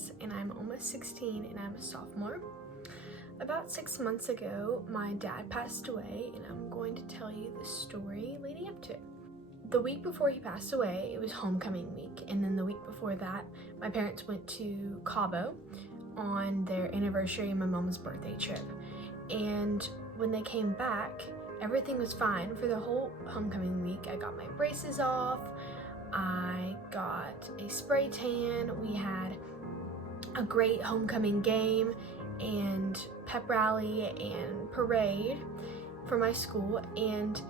Florence, and I'm almost 16 and I'm a sophomore. About 6 months ago, my dad passed away, and I'm going to tell you the story leading up to it. The week before he passed away, it was homecoming week, and then the week before that, my parents went to Cabo on their anniversary and my mom's birthday trip. And when they came back, everything was fine for the whole homecoming week. I got my braces off, I got a spray tan, we had a great homecoming game and pep rally and parade for my school. And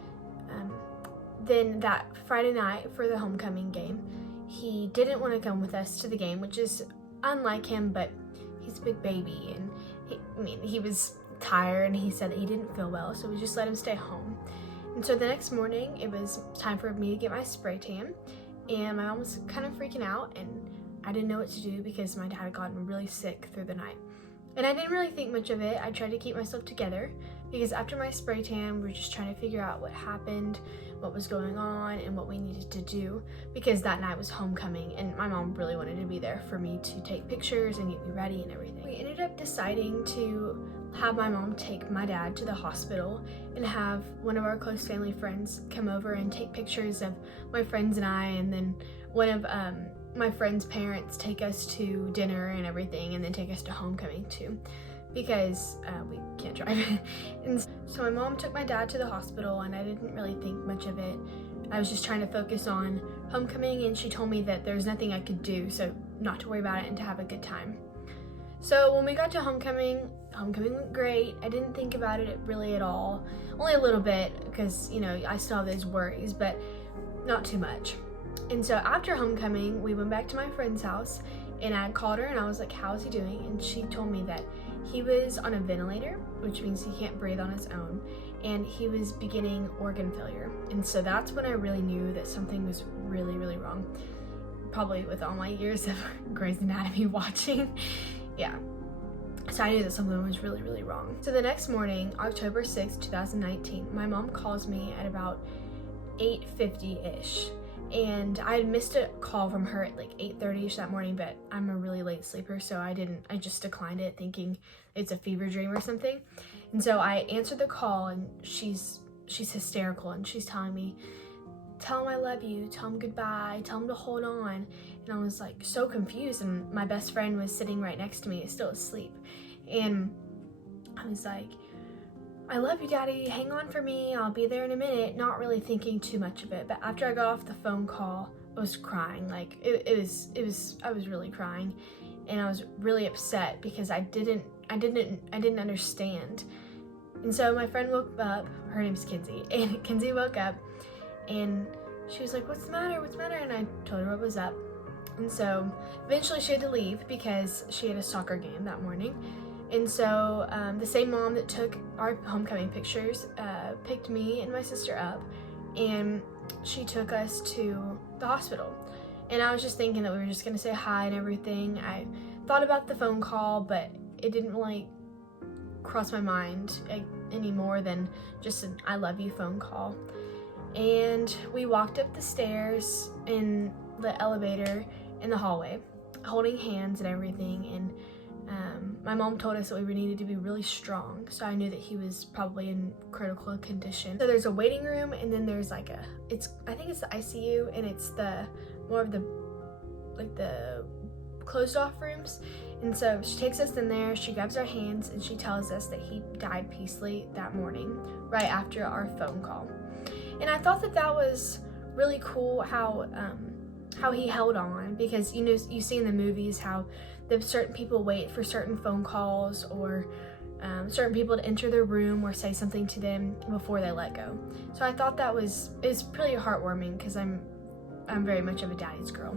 then that Friday night for the homecoming game, he didn't want to come with us to the game, which is unlike him, but he's a big baby, and he was tired, and he said that he didn't feel well, so we just let him stay home. And so the next morning, it was time for me to get my spray tan, and my mom was kind of freaking out, and I didn't know what to do because my dad had gotten really sick through the night. And I didn't really think much of it. I tried to keep myself together because after my spray tan, we were just trying to figure out what happened, what was going on, and what we needed to do, because that night was homecoming and my mom really wanted to be there for me to take pictures and get me ready and everything. We ended up deciding to have my mom take my dad to the hospital and have one of our close family friends come over and take pictures of my friends and I, and then one of my friend's parents take us to dinner and everything, and then take us to homecoming too, because we can't drive. And so my mom took my dad to the hospital, and I didn't really think much of it. I was just trying to focus on homecoming, and she told me that there's nothing I could do, so not to worry about it and to have a good time. So when we got to homecoming went great. I didn't think about it really at all, only a little bit, because I still have those worries, but not too much. And so after homecoming, we went back to my friend's house, and I called her and I was like, how's he doing? And she told me that he was on a ventilator, which means he can't breathe on his own, and he was beginning organ failure. And so that's when I really knew that something was really, really wrong. Probably with all my years of Grey's Anatomy watching. Yeah. So I knew that something was really, really wrong. So the next morning, October 6th, 2019, my mom calls me at about 8:50-ish. And I had missed a call from her at like 8:30-ish that morning, but I'm a really late sleeper, so I just declined it, thinking it's a fever dream or something. And so I answered the call, and she's hysterical, and she's telling me, tell him I love you, tell him goodbye, tell him to hold on. And I was like so confused, and my best friend was sitting right next to me, still asleep. And I was like, I love you, Daddy, hang on for me, I'll be there in a minute, not really thinking too much of it. But after I got off the phone call, I was crying. Like I was really crying, and I was really upset because I didn't understand. And so my friend woke up, her name's Kinsey, and Kinsey woke up, and she was like, what's the matter? And I told her what was up. And so eventually she had to leave because she had a soccer game that morning. And so the same mom that took our homecoming pictures picked me and my sister up, and she took us to the hospital. And I was just thinking that we were just gonna say hi and everything. I thought about the phone call, but it didn't really cross my mind any more than just an I love you phone call. And we walked up the stairs in the elevator in the hallway, holding hands and everything, and my mom told us that we needed to be really strong, so I knew that he was probably in critical condition. So there's a waiting room, and then there's like I think it's the ICU, and it's the more of the closed off rooms. And so she takes us in there, she grabs our hands, and she tells us that he died peacefully that morning, right after our phone call. And I thought that was really cool how he held on, because you see in the movies how certain people wait for certain phone calls, or certain people to enter their room or say something to them before they let go. So I thought it's pretty heartwarming, because I'm very much of a daddy's girl.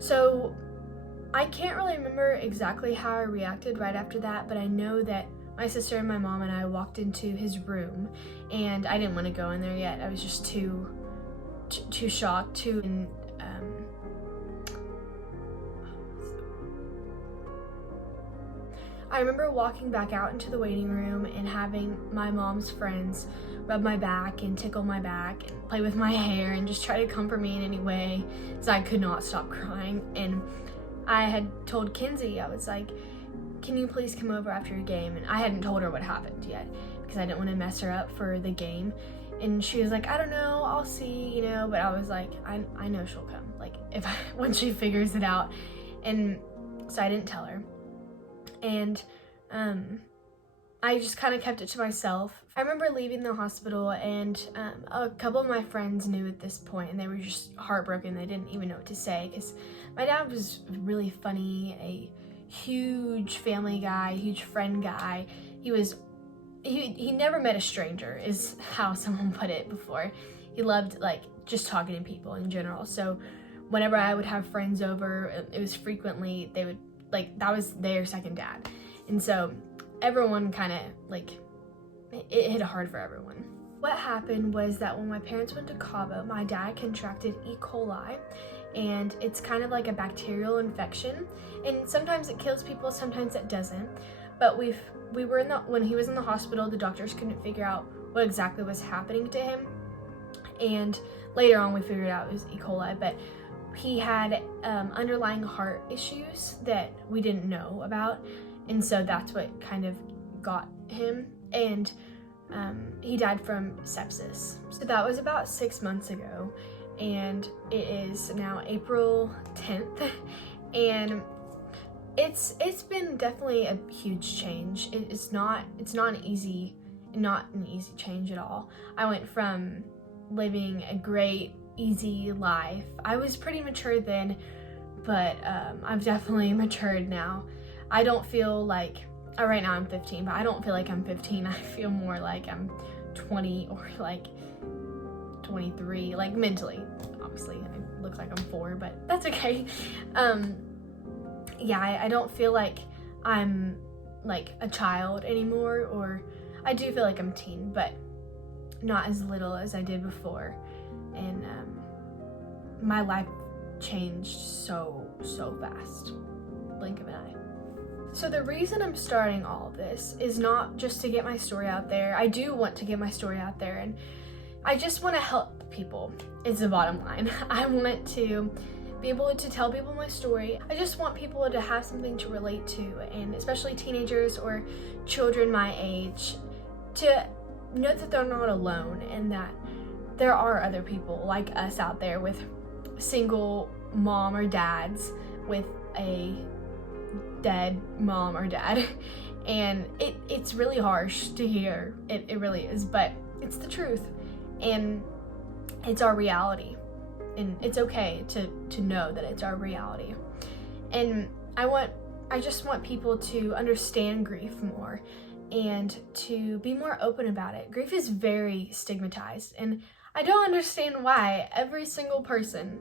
So I can't really remember exactly how I reacted right after that, but I know that my sister and my mom and I walked into his room, and I didn't want to go in there yet. I was just too shocked, I remember walking back out into the waiting room and having my mom's friends rub my back and tickle my back and play with my hair and just try to comfort me in any way, because I could not stop crying. And I had told Kinsey, I was like, can you please come over after your game? And I hadn't told her what happened yet because I didn't want to mess her up for the game. And she was like, I don't know, I'll see, you know, but I was like, I know she'll come, like, when she figures it out. And so I didn't tell her. And I just kind of kept it to myself. I remember leaving the hospital, and a couple of my friends knew at this point, and they were just heartbroken. They didn't even know what to say, because my dad was really funny, a huge family guy, huge friend guy. He never met a stranger, is how someone put it before. He loved, like, just talking to people in general. So whenever I would have friends over, it was frequently, they would, like, that was their second dad. And so everyone kind of, like, it hit hard for everyone. What happened was that when my parents went to Cabo, my dad contracted E. coli, and it's kind of like a bacterial infection, and sometimes it kills people, sometimes it doesn't. But when he was in the hospital, the doctors couldn't figure out what exactly was happening to him, and later on we figured out it was E. coli, but he had underlying heart issues that we didn't know about, and so that's what kind of got him, and he died from sepsis. So that was about 6 months ago, and it is now April 10th, and it's been definitely a huge change. It's not an easy change at all. I went from living a great, easy life. I was pretty mature then, but I've definitely matured now. I don't feel like, right now I'm 15, but I don't feel like I'm 15. I feel more like I'm 20 or like 23, like mentally. Obviously, I look like I'm 4, but that's okay. Yeah, I don't feel like I'm like a child anymore, or I do feel like I'm a teen, but not as little as I did before. And my life changed so fast, blink of an eye. So the reason I'm starting all of this is not just to get my story out there. I do want to get my story out there, and I just want to help people. It's the bottom line. I want to be able to tell people my story. I just want people to have something to relate to, and especially teenagers or children my age, to know that they're not alone, and that there are other people like us out there with single mom or dads with a dead mom or dad. And it's really harsh to hear. It really is, but it's the truth, and it's our reality, and it's okay to know that it's our reality. And I just want people to understand grief more and to be more open about it. Grief is very stigmatized, and I don't understand why. Every single person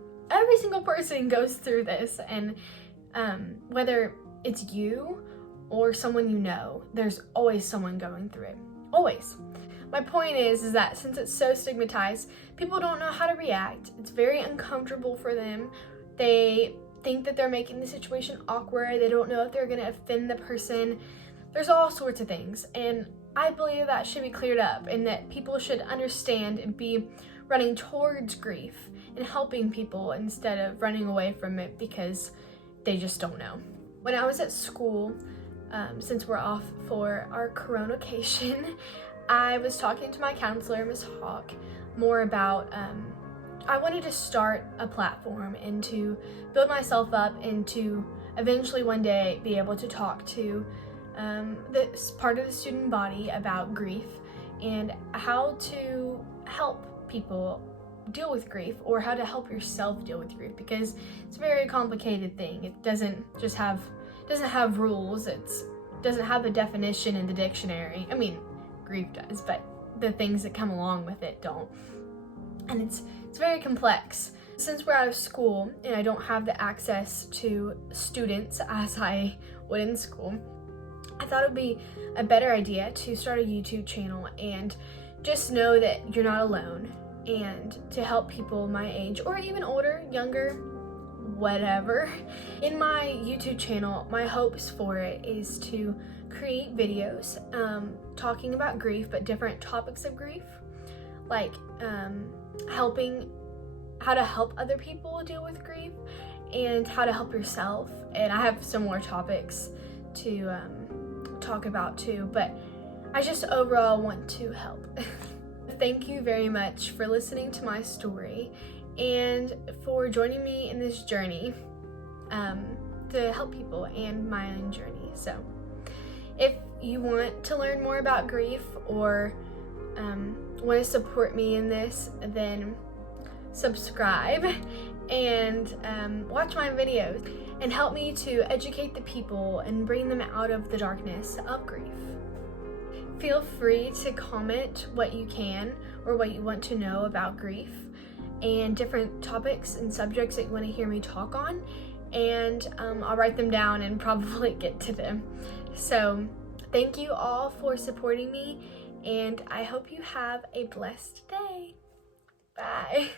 goes through this, and whether it's you or someone you know, there's always someone going through it. Always. My point is that since it's so stigmatized, people don't know how to react. It's very uncomfortable for them. They think that they're making the situation awkward. They don't know if they're going to offend the person. There's all sorts of things, and I believe that should be cleared up, and that people should understand and be running towards grief and helping people instead of running away from it because they just don't know. When I was at school, since we're off for our coronacation, I was talking to my counselor, Ms. Hawk, more about I wanted to start a platform and to build myself up and to eventually one day be able to talk to this part of the student body about grief and how to help people deal with grief, or how to help yourself deal with grief, because it's a very complicated thing. It doesn't have rules. It doesn't have a definition in the dictionary. I mean, grief does, but the things that come along with it don't. And it's very complex. Since we're out of school and I don't have the access to students as I would in school, I thought it would be a better idea to start a YouTube channel and just know that you're not alone, and to help people my age or even older, younger, whatever. In my YouTube channel, my hopes for it is to create videos talking about grief, but different topics of grief, like how to help other people deal with grief, and how to help yourself. And I have some more topics to talk about too, but I just overall want to help. Thank you very much for listening to my story and for joining me in this journey to help people and my own journey. So if you want to learn more about grief or want to support me in this, then subscribe and watch my videos and help me to educate the people and bring them out of the darkness of grief. Feel free to comment what you can or what you want to know about grief and different topics and subjects that you want to hear me talk on, and I'll write them down and probably get to them. So thank you all for supporting me, and I hope you have a blessed day. Bye.